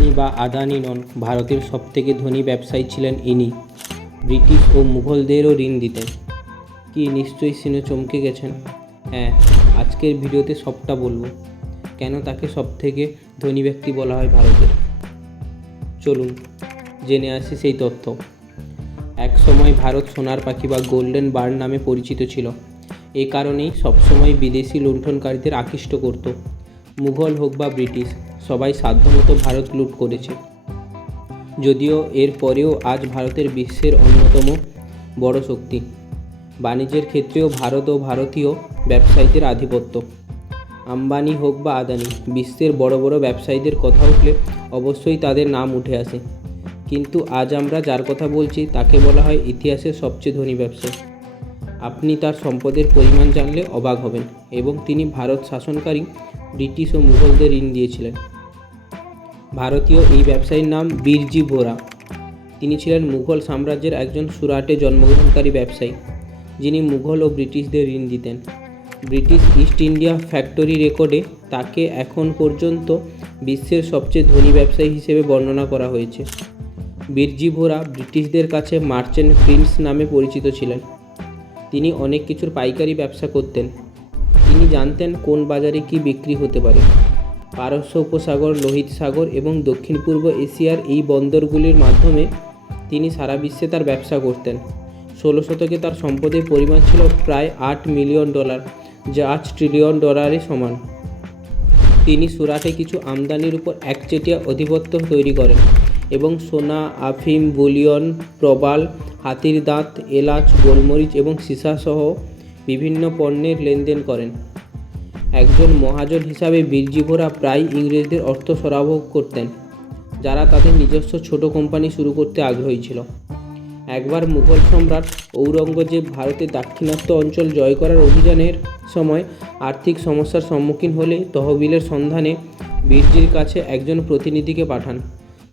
আম্বানি বা আদানি নন, ভারতের সবথেকে ধনী ব্যবসায়ী ছিলেন ইনি। ব্রিটিশ ও মুঘলদেরও ঋণ দিতেন। কি, নিশ্চয়ই শুনে চমকে গেছেন? হ্যাঁ আজকের ভিডিওতে সবটা বলব। কেন তাকে সবথেকে ধনী ব্যক্তি বলা হয় ভারতের? চলুন, জেনে আসি সেই তথ্য। এক সময় ভারত সোনার পাখি বা গোল্ডেন বার্ড নামে পরিচিত ছিল। এ কারণেই সবসময় বিদেশি লুণ্ঠনকারীদের আকৃষ্ট করত। মুঘল হোক বা ব্রিটিশ সবাই সাধ্যমতো ভারত লুট করেছে। যদিও এর পরেও আজ ভারতের বিশ্বের অন্যতম বড় শক্তি। বাণিজ্যের ক্ষেত্রেও ভারত ও ভারতীয় ব্যবসায়ীদের আধিপত্য। আম্বানি হোক বা আদানি, বিশ্বের বড় বড় ব্যবসায়ীদের কথা উঠলে অবশ্যই তাদের নাম উঠে আসে। কিন্তু আজ আমরা যার কথা বলছি তাকে বলা হয় ইতিহাসের সবচেয়ে ধনী ব্যবসায়ী আপনি তার সম্পদের পরিমাণ জানলে অবাক হবেন এবং তিনি ভারত শাসনকারী ব্রিটিশ ও মুঘলদের ঋণ দিয়েছিলেন। ভারতীয় এই ব্যবসায়ীর নাম বীরজি ভোরা তিনি ছিলেন মুঘল সাম্রাজ্যের একজন সুরাটে জন্মগ্রহণকারী ব্যবসায়ী, যিনি মুঘল ও ব্রিটিশদের ঋণ দিতেন। ব্রিটিশ ইস্ট ইন্ডিয়া ফ্যাক্টরি রেকর্ডে তাকে এখন পর্যন্ত বিশ্বের সবচেয়ে ধনী ব্যবসায়ী হিসেবে বর্ণনা করা হয়েছে। বীরজি ভোরা ব্রিটিশদের কাছে মার্চেন্ট প্রিন্স নামে পরিচিত ছিলেন। তিনি অনেক কিছুর পাইকারি ব্যবসা করতেন। তিনি জানতেন কোন বাজারে কি বিক্রি হতে পারে। পারস্য উপসাগর লোহিত সাগর এবং দক্ষিণ পূর্ব এশিয়ার এই বন্দরগুলির মাধ্যমে তিনি সারা বিশ্বে তার ব্যবসা করতেন। ষোলো শতকে তার সম্পদের পরিমাণ ছিল প্রায় আট মিলিয়ন ডলার, যা আজ ট্রিলিয়ন ডলারের সমান। তিনি সুরাটে কিছু আমদানির উপর একচেটিয়া আধিপত্য তৈরি করেন এবং সোনা, আফিম, বুলিয়ন, প্রবাল, হাতির দাঁত, এলাচ, গোলমরিচ এবং সীসাসহ বিভিন্ন পণ্যের লেনদেন করেন। একজন মহাজন হিসাবে বীরজিভোরা প্রায় ইংরেজদের অর্থ সরবরাহ করতেন, যারা তাদের নিজস্ব ছোট কোম্পানি শুরু করতে আগ্রহী ছিল। একবার মুঘল সম্রাট ঔরঙ্গজেব ভারতের দাক্ষিণাত্য অঞ্চল জয় করার অভিযানের সময় আর্থিক সমস্যার সম্মুখীন হলে তহবিলের সন্ধানে বীরজির কাছে একজন প্রতিনিধিকে পাঠান।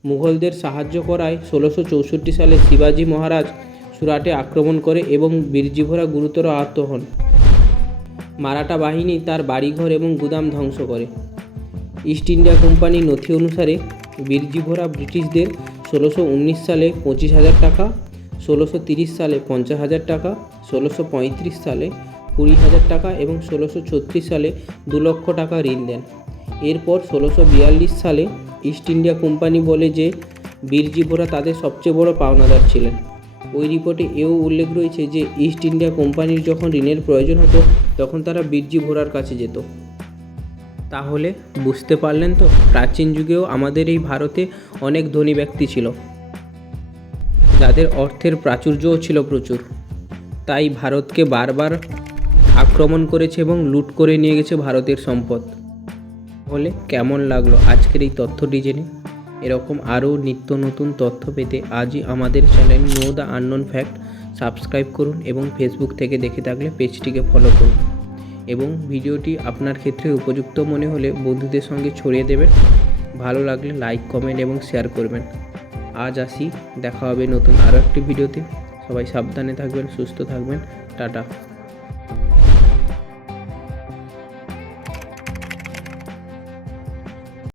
মুঘলদের সাহায্য করায় ষোলোশো চৌষট্টি সালে শিবাজি মহারাজ সুরাটে আক্রমণ করে এবং বীরজিভোরা গুরুতর আহত হন। মারাঠা বাহিনী তার বাড়িঘর এবং গুদাম ধ্বংস করে। ইস্ট ইন্ডিয়া কোম্পানির নথি অনুসারে বীরজিভোরা ব্রিটিশদের ষোলোশো উনিশ সালে পঁচিশ হাজার টাকা, ষোলোশো তিরিশ সালে পঞ্চাশ হাজার টাকা, ষোলোশো পঁয়ত্রিশ সালে কুড়ি হাজার টাকা এবং ষোলোশো ছত্রিশ সালে দু লক্ষ টাকা ঋণ দেন। এরপর ষোলোশো বিয়াল্লিশ সালে ইস্ট ইন্ডিয়া কোম্পানি বলে যে বীরজিভোরা তাদের সবচেয়ে বড় পাওনাদার ছিলেন। ওই রিপোর্টে এও উল্লেখ রয়েছে যে ইস্ট ইন্ডিয়া কোম্পানির যখন ঋণের প্রয়োজন হতো তখন তারা বীরজি ভোরার কাছে যেত। তাহলে বুঝতে পারলেন তো, প্রাচীন যুগেও আমাদের এই ভারতে অনেক ধনী ব্যক্তি ছিল। যাদের অর্থের প্রাচুর্যও ছিল প্রচুর। তাই ভারতকে বারবার আক্রমণ করেছে এবং লুট করে নিয়ে গেছে ভারতের সম্পদ। তাহলে কেমন লাগল আজকের এই তথ্যটি জেনে? এরকম আরও নিত্য নতুন তথ্য পেতে আজই আমাদের channel know the unknown fact subscribe করুন এবং ফেসবুক থেকে দেখে থাকলে পেজটিকে ফলো করুন। এবং ভিডিওটি আপনার ক্ষেত্রে উপযুক্ত মনে হলে বন্ধুদের সঙ্গে ছড়িয়ে দেবেন। ভালো লাগলে লাইক, কমেন্ট এবং শেয়ার করবেন। আজ আসি, দেখা হবে নতুন আরও একটি ভিডিওতে। সবাই সাবধানে থাকবেন, সুস্থ থাকবেন। টাটা।